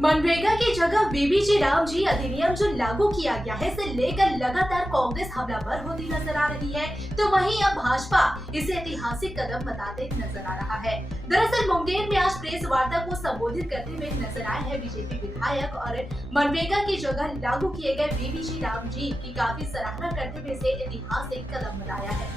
मनरेगा की जगह बीबीजी रामजी अधिनियम जो लागू किया गया है, इसे लेकर लगातार कांग्रेस हमलावर होती नजर आ रही है, तो वहीं अब भाजपा इसे ऐतिहासिक कदम बताते नजर आ रहा है। दरअसल मुंगेर में आज प्रेस वार्ता को संबोधित करते हुए नजर आए हैं बीजेपी विधायक और मनरेगा की जगह लागू किए गए बीबीजी रामजी की काफी सराहना करते हुए इसे ऐतिहासिक कदम बताया है।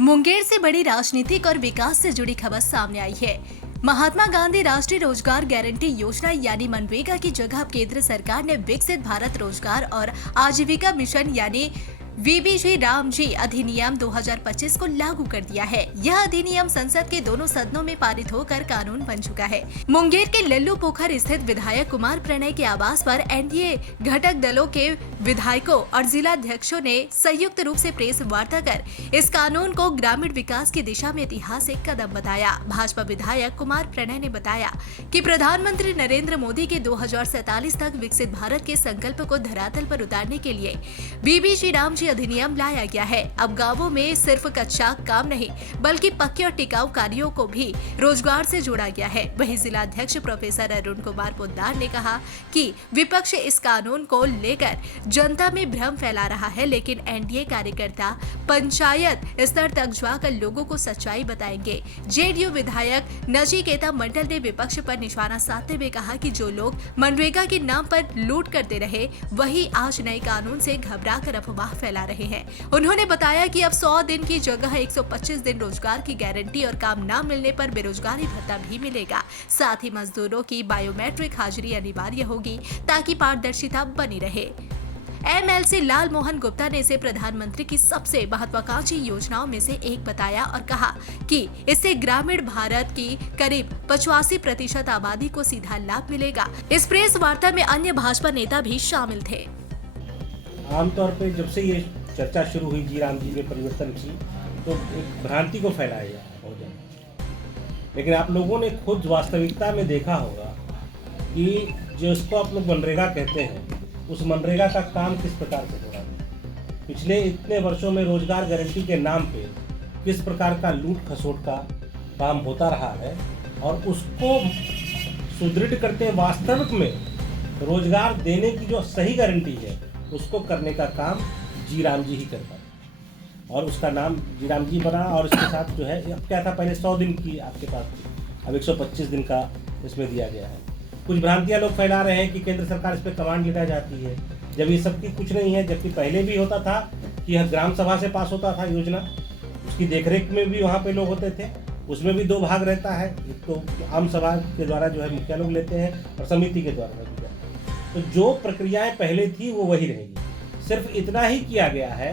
मुंगेर से बड़ी राजनीतिक और विकास से जुड़ी खबर सामने आई है। महात्मा गांधी राष्ट्रीय रोजगार गारंटी योजना यानी मनरेगा की जगह केंद्र सरकार ने विकसित भारत रोजगार और आजीविका मिशन यानी बीबीजी रामजी अधिनियम 2025 को लागू कर दिया है। यह अधिनियम संसद के दोनों सदनों में पारित होकर कानून बन चुका है। मुंगेर के लल्लू पोखर स्थित विधायक कुमार प्रणय के आवास पर एनडीए घटक दलों के विधायकों और जिलाध्यक्षों ने संयुक्त रूप से प्रेस वार्ता कर इस कानून को ग्रामीण विकास की दिशा में ऐतिहासिक कदम बताया। भाजपा विधायक कुमार प्रणय ने बताया कि प्रधानमंत्री नरेंद्र मोदी के 2047 तक विकसित भारत के संकल्प को धरातल पर उतारने के लिए बीबीजी रामजी अधिनियम लाया गया है। अब गांवों में सिर्फ कच्चा काम नहीं बल्कि पक्के और टिकाऊ कार्यों को भी रोजगार से जोड़ा गया है। वहीं जिलाध्यक्ष प्रोफेसर अरुण कुमार पोद्दार ने कहा कि विपक्ष इस कानून को लेकर जनता में भ्रम फैला रहा है, लेकिन एनडीए कार्यकर्ता पंचायत स्तर तक जाकर लोगों को सच्चाई बताएंगे। जेडीयू विधायक नचिकेता मंडल ने विपक्ष पर निशाना साधते हुए कहा कि जो लोग मनरेगा के नाम पर लूट करते रहे वही आज नए कानून से घबरा कर अफवाह फैला रहे हैं। उन्होंने बताया कि अब 100 दिन की जगह 125 दिन रोजगार की गारंटी और काम न मिलने पर बेरोजगारी भत्ता भी मिलेगा। साथ ही मजदूरों की बायोमेट्रिक हाजिरी अनिवार्य होगी ताकि पारदर्शिता बनी रहे। एमएलसी लाल मोहन गुप्ता ने इसे प्रधानमंत्री की सबसे महत्वाकांक्षी योजनाओं में से एक बताया और कहा कि इससे ग्रामीण भारत की करीब 85% आबादी को सीधा लाभ मिलेगा। इस प्रेस वार्ता में अन्य भाजपा नेता भी शामिल थे। आमतौर पे जब से ये चर्चा शुरू हुई जी राम जी में परिवर्तन की, तो एक भ्रांति को फैलाया गया बहुत ज़्यादा। लेकिन आप लोगों ने खुद वास्तविकता में देखा होगा कि जो इसको आप लोग मनरेगा कहते हैं, उस मनरेगा का काम किस प्रकार से हो रहा है। पिछले इतने वर्षों में रोजगार गारंटी के नाम पे किस प्रकार का लूट खसोट का काम होता रहा है, और उसको सुदृढ़ करते वास्तविक में रोजगार देने की जो सही गारंटी है उसको करने का काम जी राम जी ही करता है, और उसका नाम जी राम जी बना। और इसके साथ जो है अब क्या था, पहले 100 दिन की आपके पास थी, अब 125 दिन का इसमें दिया गया है। कुछ भ्रांतियां लोग फैला रहे हैं कि केंद्र सरकार इस पर कमांड लेना चाहती है, जब ये सबकी कुछ नहीं है। जबकि पहले भी होता था कि यह ग्राम सभा से पास होता था योजना, उसकी देखरेख में भी वहाँ पे लोग होते थे। उसमें भी 2 भाग रहता है, एक तो आम सभा के द्वारा जो है मुखिया लोग लेते हैं और समिति के द्वारा। तो जो प्रक्रियाएं पहले थी वो वही रहेगी। सिर्फ इतना ही किया गया है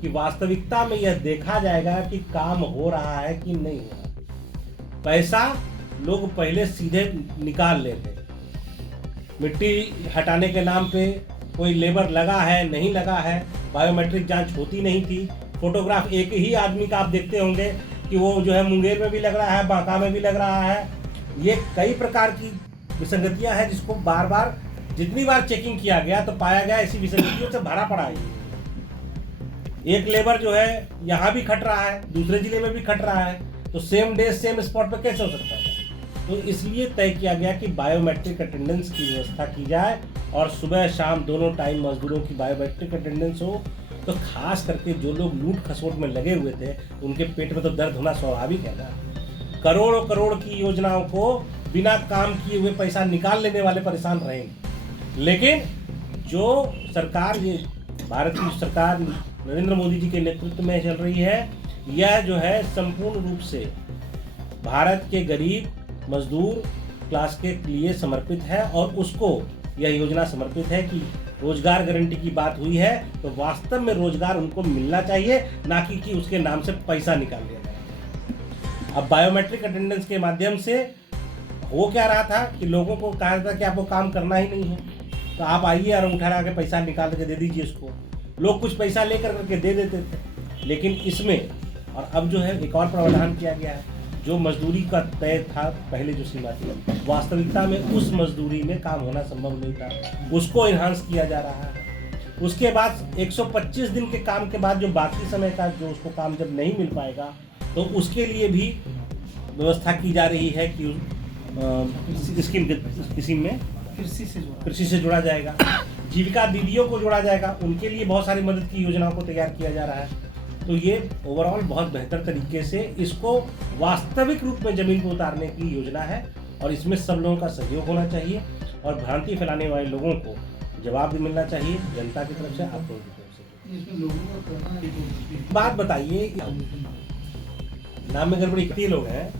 कि वास्तविकता में यह देखा जाएगा कि काम हो रहा है कि नहीं हो रहा। पैसा लोग पहले सीधे निकाल लेते, मिट्टी हटाने के नाम पे कोई लेबर लगा है नहीं लगा है, बायोमेट्रिक जांच होती नहीं थी। फोटोग्राफ एक ही आदमी का आप देखते होंगे कि वो जो है मुंगेर में भी लग रहा है, बांका में भी लग रहा है। ये कई प्रकार की विसंगतियां हैं जिसको बार बार जितनी बार चेकिंग किया गया तो पाया गया ऐसी विसंगतियों से भरा पड़ा है। एक लेबर जो है यहाँ भी खट रहा है, दूसरे जिले में भी खट रहा है, तो सेम डे सेम स्पॉट पे कैसे हो सकता है। तो इसलिए तय किया गया कि बायोमेट्रिक अटेंडेंस की व्यवस्था की जाए और सुबह शाम दोनों टाइम मजदूरों की बायोमेट्रिक अटेंडेंस हो। तो खास करके जो लोग लूट खसोट में लगे हुए थे उनके पेट में तो दर्द होना स्वाभाविक है ना। करोड़ों करोड़ की योजनाओं को बिना काम किए हुए पैसा निकाल लेने वाले परेशान रहेंगे। लेकिन जो सरकार, ये भारत की सरकार नरेंद्र मोदी जी के नेतृत्व में चल रही है, यह जो है संपूर्ण रूप से भारत के गरीब मजदूर क्लास के लिए समर्पित है, और उसको यह योजना समर्पित है कि रोजगार गारंटी की बात हुई है तो वास्तव में रोजगार उनको मिलना चाहिए, ना कि उसके नाम से पैसा निकाल लिया जाए। अब बायोमेट्रिक अटेंडेंस के माध्यम से हो क्या रहा था कि लोगों को कहा था कि आपको काम करना ही नहीं है, तो आप आइए और उठा ला के पैसा निकाल के दे दीजिए उसको। लोग कुछ पैसा लेकर करके दे देते थे। लेकिन इसमें और अब जो है एक और प्रावधान किया गया है, जो मजदूरी का तय था पहले जो सीमा थी, वास्तविकता में उस मजदूरी में काम होना संभव नहीं था, उसको इन्हांस किया जा रहा है। उसके बाद 125 दिन के काम के बाद जो बाकी समय का जो उसको काम जब नहीं मिल पाएगा तो उसके लिए भी व्यवस्था की जा रही है कि स्कीम में कृषि से जोड़ा जाएगा, जीविका दीदियों को जोड़ा जाएगा, उनके लिए बहुत सारी मदद की योजनाओं को तैयार किया जा रहा है। तो ये ओवरऑल बहुत बेहतर तरीके से इसको वास्तविक रूप में जमीन पर उतारने की योजना है और इसमें सब लोगों का सहयोग होना चाहिए और भ्रांति फैलाने वाले लोगों को जवाब भी मिलना चाहिए, जनता की तरफ से, आप लोगों की तरफ से। बात बताइए, नाम में गड़बड़ी कितने लोग हैं?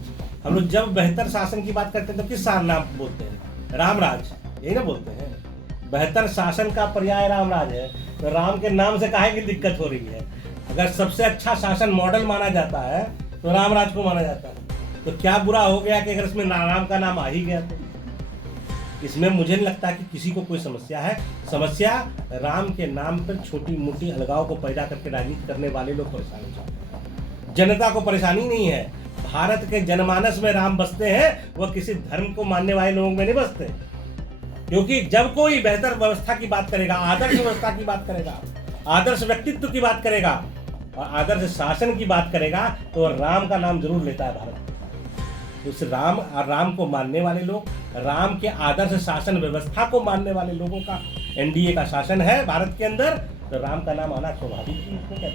हम लोग जब बेहतर शासन की बात करते हैं तो किस नाम बोलते हैं? रामराज, यही ना बोलते हैं। बेहतर शासन का पर्याय रामराज है, तो राम के नाम से काहे की दिक्कत हो रही है? अगर सबसे अच्छा शासन मॉडल माना जाता है तो रामराज को माना जाता है, तो क्या बुरा हो गया कि अगर इसमें राम का नाम आ ही गया? तो इसमें मुझे नहीं लगता कि किसी को कोई समस्या है। समस्या राम के नाम पर छोटी मोटी अलगाव को पैदा करके राजनीति करने वाले लोग परेशान हो जाते हैं। जनता को परेशानी नहीं है। भारत के जनमानस में राम बसते हैं, वह किसी धर्म को मानने वाले लोगों में नहीं बसते। क्योंकि जब कोई बेहतर व्यवस्था की बात करेगा, आदर्श व्यवस्था की बात करेगा, आदर्श व्यक्तित्व की बात करेगा और आदर्श शासन की बात करेगा, तो राम का नाम जरूर लेता है भारत। उस राम को मानने वाले लोग, राम के आदर्श शासन व्यवस्था को मानने वाले लोगों का एनडीए का शासन है भारत के अंदर, तो राम का नाम आना स्वाभाविक है।